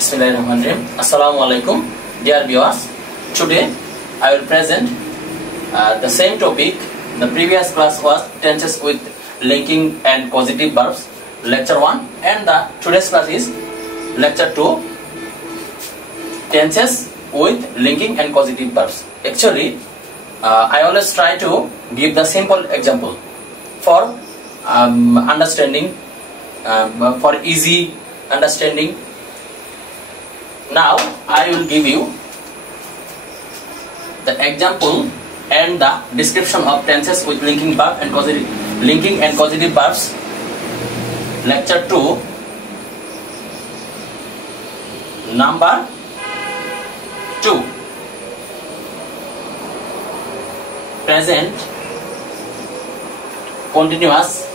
Bismillahirrahmanirrahim. Assalamualaikum, dear viewers. Today I will present the same topic. The previous class was tenses with linking and causative verbs, lecture 1, and the today's class is lecture 2, tenses with linking and causative verbs. Actually, I always try to give the simple example for understanding, for easy understanding. Now I will give you the example and the description of tenses with linking verb and causative verbs, lecture 2, number 2, present continuous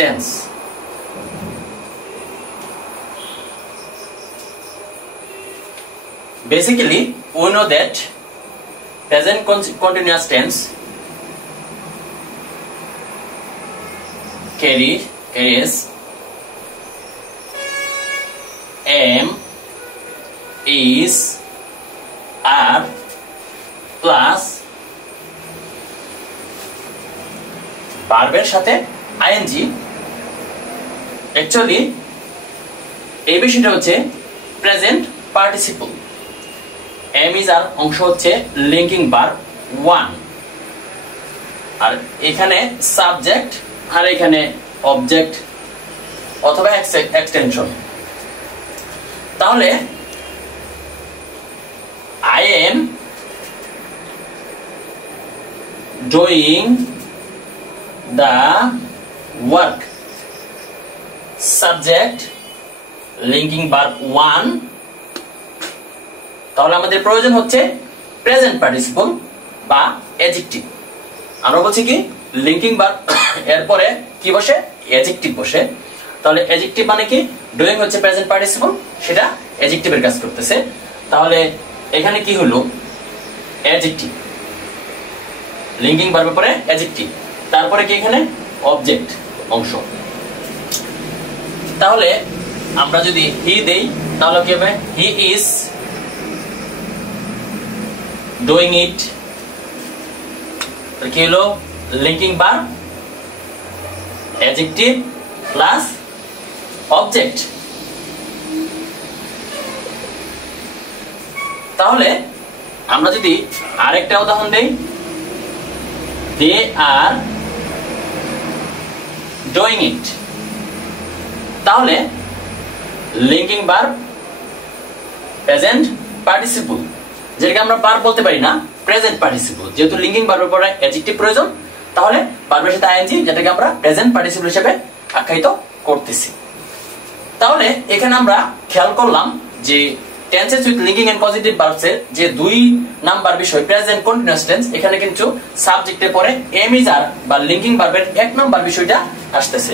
tense. Basically, we know that present continuous tense carries am, is, are plus ভার্বের সাথে ing. Actually, এই বিষয়টা হচ্ছে present participle. am is আর অংশ হচ্ছে linking verb 1, আর এখানে subject আর এখানে object অথবা এক্সটেনশন. তাহলে I am doing the work, subject linking verb 1. তাহলে আমাদের প্রয়োজন হচ্ছে প্রেজেন্ট পার্টিসিপল বা অ্যাডজেক্টিভ. আমরা বলছি কি লিঙ্কিং ভার্ব এরপরে কি বসে, অ্যাডজেক্টিভ বসে. তাহলে অ্যাডজেক্টিভ মানে কি, ডুইং হচ্ছে প্রেজেন্ট পার্টিসিপল, সেটা অ্যাডজেক্টিভের কাজ করতেছে. তাহলে এখানে কি হলো, অ্যাডজেক্টিভ, লিঙ্কিং ভার্বের পরে অ্যাডজেক্টিভ, তারপরে কি এখানে অবজেক্ট অংশ. তাহলে আমরা যদি হি দেই তাহলে কি হবে, হি ইজ doing it. কি হলো, linking verb adjective plus object. তাহলে আমরা যদি আরেকটা উদাহরণ দেই, দে আর ডুইং ইট. তাহলে লিঙ্কিং ভার্ব প্রেজেন্ট পার্টিসিপল, যেটাকে আমরা ভার্ব বলতে পারি না, প্রেজেন্ট পার্টিসিপল. যেহেতু লিঙ্কিং ভার্বের পরে অ্যাডজেক্টিভ প্রয়োজন, তাহলে ভার্বের সাথে আইএনজি, যেটাকে আমরা প্রেজেন্ট পার্টিসিপল হিসেবে আখ্যায়িত করতেছি. তাহলে এখানে আমরা খেয়াল করলাম যে tenses with linking and positive verbs এর যে 2 নাম্বার বিষয় প্রেজেন্ট কন্টিনিউয়াস টেন্স, এখানে কিন্তু সাবজেক্টের পরে এম ইজ আর বা লিঙ্কিং ভার্বের 1 নাম্বার বিষয়টা আসতেছে.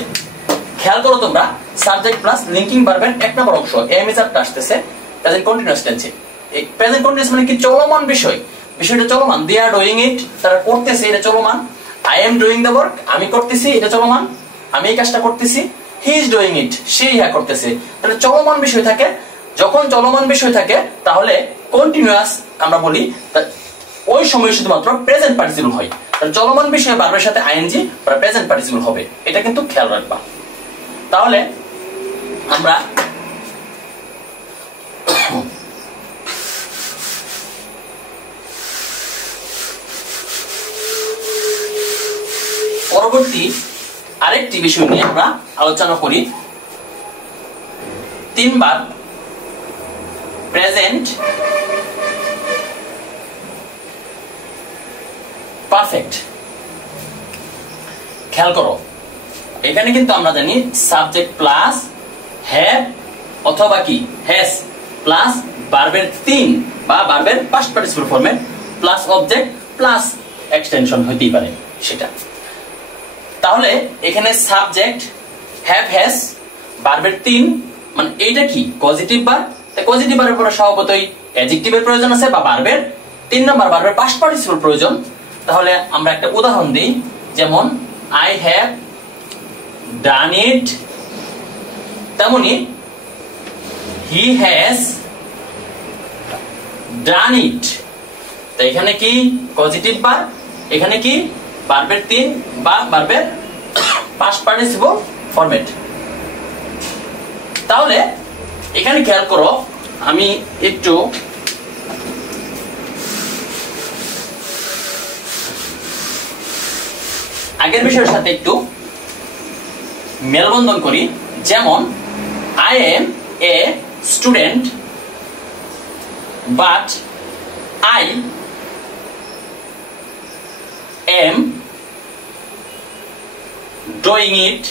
খেয়াল করো তোমরা, সাবজেক্ট প্লাস লিঙ্কিং ভার্বের 1 নাম্বার অংশ এম ইজ আরটা আসতেছে প্রেজেন্ট কন্টিনিউয়াস টেন্সে. এই প্রেজেন্ট কন্টিনিউয়াস মানে কি, চলমান বিষয়, বিষয়টা চলমান. দে আর ডুইং ইট, তারা করতেছে, এটা চলমান. I am doing the work, আমি করতেছি, এটা চলমান, আমি এই কাজটা করতেছি. হি ইজ ডুইং ইট, সে ইহা করতেছে. তাহলে চলমান বিষয় থাকে. যখন চলমান বিষয় থাকে তাহলে কন্টিনিউয়াস আমরা বলি, ওই সময় শুধুমাত্র প্রেজেন্ট পার্টিসিপল হয়. তাহলে চলমান বিষয় ভার্বের সাথে আইএনজি বা প্রেজেন্ট পার্টিসিপল হবে, এটা কিন্তু খেয়াল রাখবা. তাহলে আমরা পরবর্তী আরেকটি বিষয় নিয়ে আমরা আলোচনা করি. 3 বার প্রেজেন্ট পারফেক্ট. খেয়াল করো, এখানে কিন্তু আমরা জানি সাবজেক্ট প্লাস হ্যাভ অথবা কি হ্যাজ প্লাস ভার্বের 3 বা ভার্বের পাস্ট পার্টিসিপল ফর্মে প্লাস অবজেক্ট প্লাস এক্সটেনশন হইতেই পারে সেটা. তাহলে এখানে সাবজেক্ট হ্যাভ হ্যাজ ভার্বের 3 মানে এইটা কি পজিটিভ ভার্ব. তাই পজিটিভ ভার্বের পরে স্বভাবতই অ্যাডজেক্টিভের প্রয়োজন আছে বা ভার্বের 3 নম্বর ভার্বের পাস্ট পার্টিসিপল প্রয়োজন. তাহলে আমরা একটা উদাহরণ দিই, যেমন I have done it, তেমনি হি হ্যাজ ডান ইট। তো এখানে কি পজিটিভ ভার্ব, এখানে কি ভার্বের 3 বা ভার্বের পাস্ট পার্টিসিপল ফরম্যাট। তাহলে এখানে খেয়াল করো, আমি একটু আগের বিষয়ের সাথে একটু মেলবন্ধন করি। যেমন I M a student but I am doing it.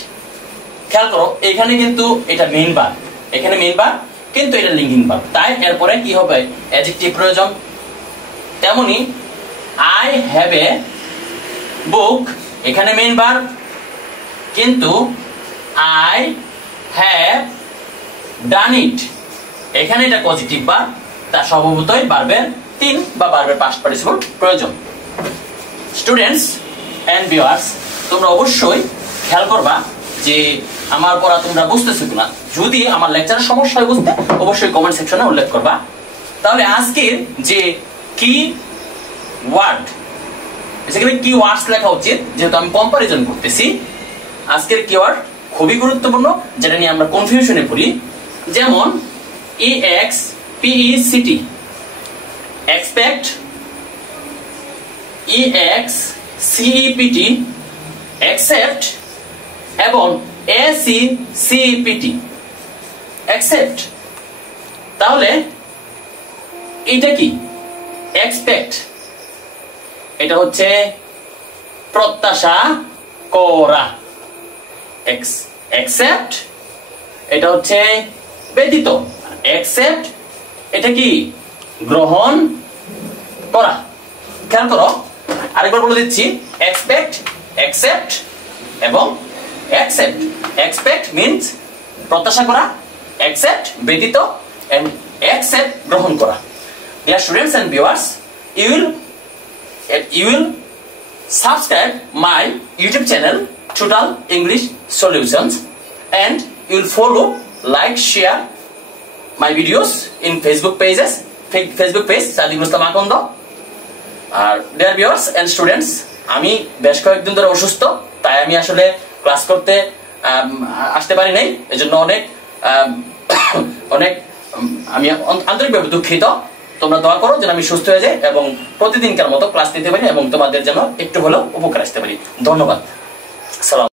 খেয়াল করো এখানে কিন্তু এটা মেইন ভার্ব, এখানে মেইন ভার্ব কিন্তু এটা লিঙ্কিং ভার্ব, তাই এরপরে কি হবে অ্যাডজেক্টিভ প্রয়োজন। তেমনি আই হ্যাভ এ বুক, এখানে মেইন ভার্ব কিন্তু আই হ্যাভ ডান ইট, এখানে এটা পজিটিভ ভার্ব, তার স্বভাবতই ভার্বের 3 বা ভার্বের পাস্ট পার্টিসিপল প্রয়োজন। স্টুডেন্টস এন্ড ভিউয়ার্স, তোমরা অবশ্যই খেয়াল করবা যে আমার পড়া তোমরা বুঝতেছো কিনা। যদি আমার লেকচারের সমস্যা হয় বুঝতে, অবশ্যই কমেন্ট সেকশনে উল্লেখ করবা। তাহলে আজকের যে কি ওয়ার্ড, সেখানে কি ওয়ার্ডস লেখা উচিত, যেহেতু আমি কম্পারিজন করতেছি। আজকের কিওয়ার্ড খুবই গুরুত্বপূর্ণ, যেটা নিয়ে আমরা কনফিউশনে পড়ি। যেমন EXPECT, এক্সপেক্ট, EXCEPT, accept, এবং ACCEPT, accept। তাহলে এটা কি এক্সপেক্ট, এটা হচ্ছে প্রত্যাশা করা। accept এটা হচ্ছে ব্যতীত, accept এটা কি গ্রহণ করা। খেয়াল করো আরেকবার বলে দিচ্ছি, expect, accept এবং accept। expect means প্রত্যাশা করা, accept ব্যতীত, and accept গ্রহণ করা। Dear students and viewers, you will subscribe my YouTube channel Total English Solutions, and you will follow, like, share my videos in Facebook page Sadikul Islam Akand. আর dear viewers and students, আমি বেশ কয়েকদিন ধরে অসুস্থ, তাই আমি আসলে ক্লাস করতে আসতে পারি নাই। এজন্য অনেক আমি আন্তরিকভাবে দুঃখিত। তোমরা দোয়া করো যেন আমি সুস্থ হয়ে যাই এবং প্রতিদিনকার মতো ক্লাস নিতে পারি এবং তোমাদের যেন একটু হলেও উপকার আসতে পারি। ধন্যবাদ। সালাম।